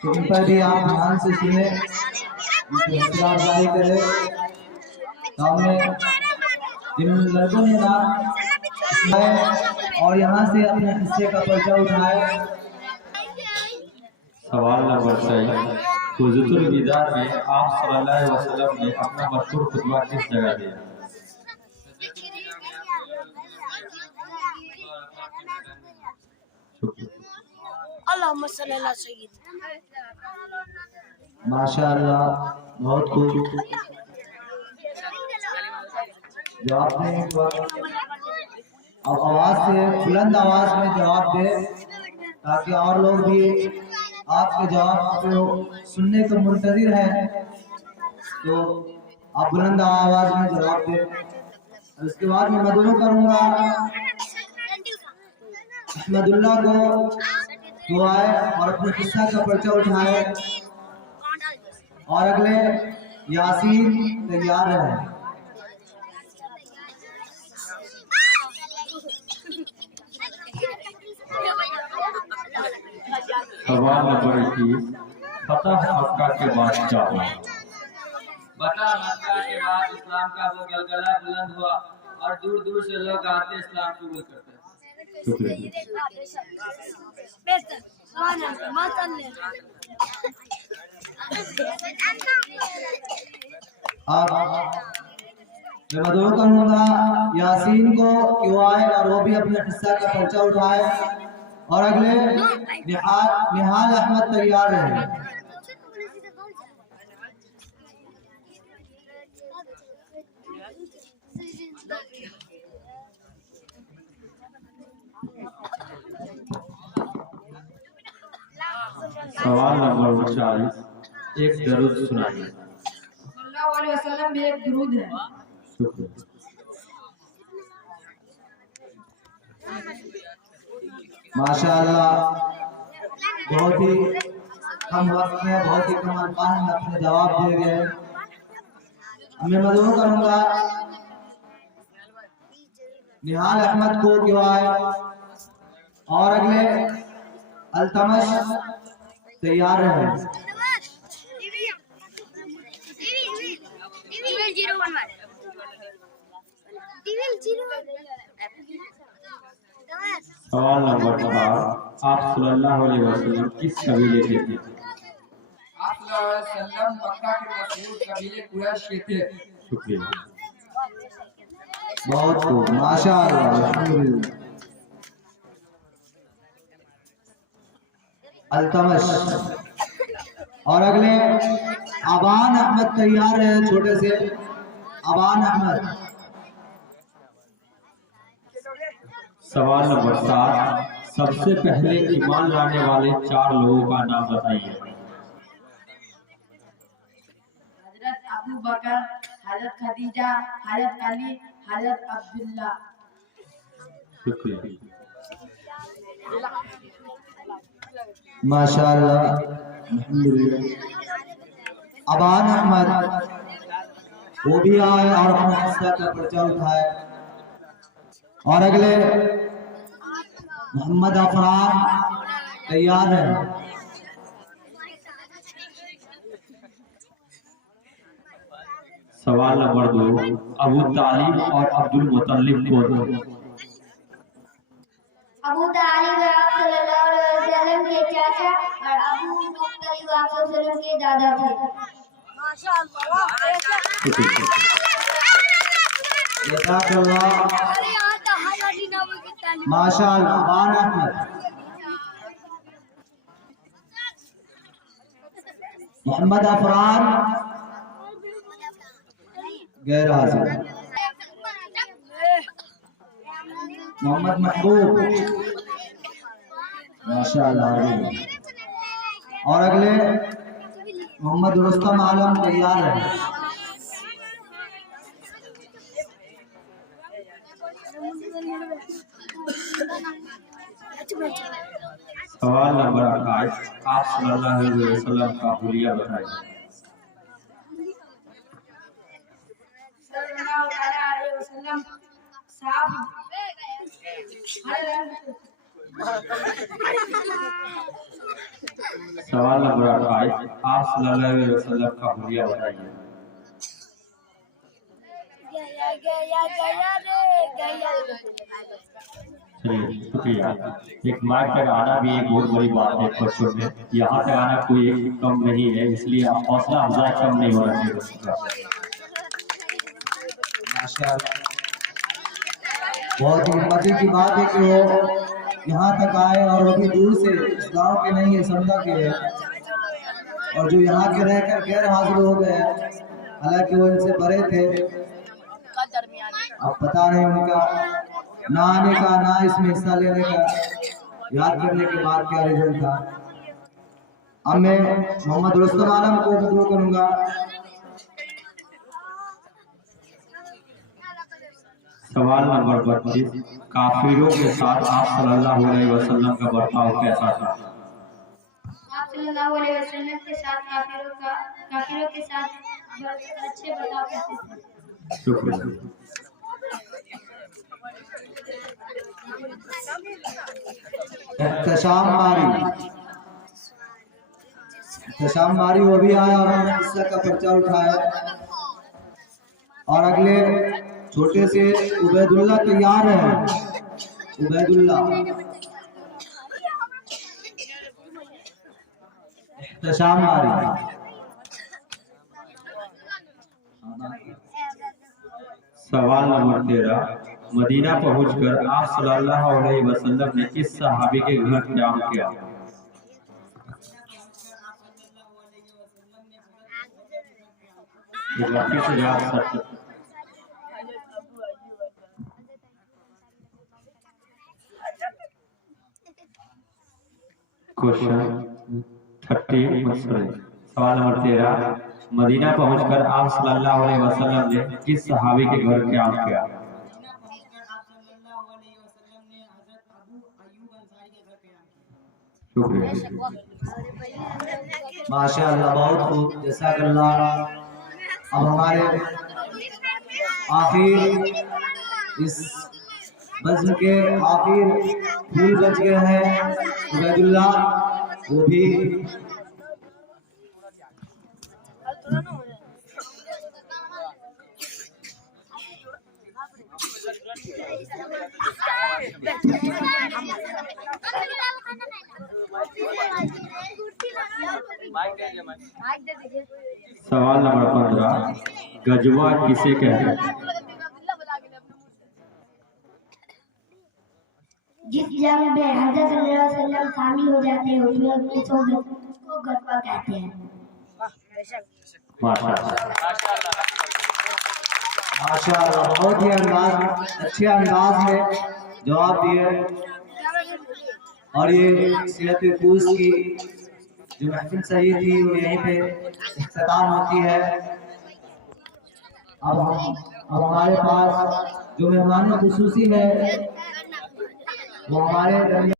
तो इन पर भी आप ध्यान से सुने, इनकी हौसला अफजाई करें। तो हमें जिन लड़कों ने ना और यहाँ से अपने हिस्से का पर्चा उठाए। सवाल नंबर 6, हुज़्ज़तुल विदा में आप सल्लल्लाहु अलैहि वसल्लम ने अपना मशहूर खुतबा किस जगह दिया? माशाअल्लाह, बहुत खूब जवाब दें इस वक्त। अब आवाज से, बुलंद आवाज में जवाब दे, ताकि और लोग भी आपके जवाब को सुनने को मुंतजिर हैं। तो आप बुलंद आवाज में जवाब दें। उसके बाद मैं मददू करूंगा अहमदुल्लाह को, जो आए और अपने हिस्सा का पर्चा उठाए, और अगले यासीन तैयार है। सवाल नंबर 21, फतह मक्का के बाद क्या हुआ? फतह मक्का के बाद इस्लाम का वो गलगला बुलंद हुआ और दूर दूर से लोग आते इस्लाम कबूल करते हैं। मैं मददू करूंगा यासीन को कि वो आए और वो भी अपने हिस्सा का पर्चा उठाए, और अगले निहाल अहमद तैयार है। सवाल नंबर 39, एक दरूद सुनाइए। सल्लल्लाहु अलैहि वसल्लम में एक दुरूद है। माशाअल्लाह, बहुत ही कम वक्त में बहुत ही कम अल्फाज में अपने जवाब दिए गए। मैं मददू करूंगा निहाल अहमद को कि आए, और अगले अल्तमश तैयार है। सवाल नंबर 4, आप सल्लल्लाहु अलैहि वसल्लम किस कबीले के थे? आप सल्लल्लाहु अलैहि वसल्लम मक्का के मशहूर कबीले कुरैश के थे। शुक्रिया। बहुत खूब, माशाअल्लाह, अल्हम्दुलिल्लाह। अल्तमश और अगले अबान अहमद तैयार है। छोटे से अबान अहमद। सवाल नंबर 7, सबसे पहले ईमान लाने वाले 4 लोगों का नाम बताइए। हजरत अबू बकर, हजरत खदीजा, हजरत अली, हजरत अब्दुल्ला। शुक्रिया। माशाअल्लाह, अल्हम्दुलिल्लाह। अबान अहमद वो भी आए और अपना हिस्सा का पर्चा उठाए, और अगले मोहम्मद अफरान तैयार है। सवाल नंबर 2, अबू तालिब और अब्दुल मुत्तलिब कौन थे? अबू तालिब आप सल्लल्लाहु अलैहि वसल्लम के चाचा और अबू मुत्तलिब आप सल्लल्लाहु अलैहि वसल्लम के दादा थे। माशाअल्लाह, अबान अहमद। मोहम्मद अफरान गैर हाजिर। मोहम्मद महबूब माशाअल्लाह, और अगले मोहम्मद रुस्तम आलम तैयार है। सवाल नंबर 28, आप सल्लल्लाहु अलैहि वसल्लम का हुलिया बताइए। सल्लल्लाहु अलैहि वसल्लम साफ सवाल नंबर 28, आप सल्लल्लाहु अलैहि वसल्लम का हुलिया बताइए। चलिए शुक्रिया। एक माइक तक आना भी एक बहुत बड़ी बात है बच्चों में, यहाँ तक आना कोई कम नहीं है, इसलिए हौसला अफजाई कम नहीं होना चाहिए बच्चों का। माशाअल्लाह, बहुत ही हिम्मत की बात है कि वो यहाँ तक आए और वो भी दूर से, इस गाँव के नहीं है, समझा के है, और जो यहाँ के रहकर गैर हाजिर हो गए, हालांकि वो इनसे बड़े थे। अब पता नहीं उनका ना आने का, ना इसमें हिस्सा लेने का, याद करने के बाद क्या रिजल्ट था। अब मैं मोहम्मद रुस्तम आलम को मदऊ करूंगा। सवाल नंबर 32, काफिरों के साथ आप सल्लल्लाहु अलैहि वसल्लम का बर्ताव कैसा था? आप सल्लल्लाहु अलैहि वसल्लम के साथ काफिरों के साथ अच्छे बर्ताव करते थे। शुक्रिया। एहतशाम बारी वो भी आया और हमने हिस्सा का पर्चा उठाया, और अगले छोटे से उबैदुल्ला तैयार है। उबैदुल्ला एहतशाम बारी। सवाल नंबर 13, मदीना पहुंचकर आप सल्लल्लाहु अलैहि वसल्लम ने किस सहाबी के घर क़याम किया? क्वेश्चन 30। सवाल नंबर 13, मदीना पहुंचकर आप सल्लल्लाहु अलैहि वसल्लम ने किस सहाबी के घर क़याम किया? शुक्रिया। माशाअल्लाह, बहुत खूब, जज़ाकल्लाह। अब हमारे आखिर इस बज़्म के आखिर फूल बच गए हैं उबैदुल्ला, वो भी सवाल नंबर 15, गजवा किसे कहते हैं? जिस जंग में हज़रत सल्लल्लाहु अलैहि वसल्लम शामिल हो जाते हैं उसको गजवा कहते हैं। माशाअल्लाह, बहुत ही अच्छे अंदाज में जवाब दिए। और ये सीरत कूस की जो महफिल सही थी वो यहीं पे इख्तिताम होती है। अब हमारे पास जो मेहमान खुसूसी है वो हमारे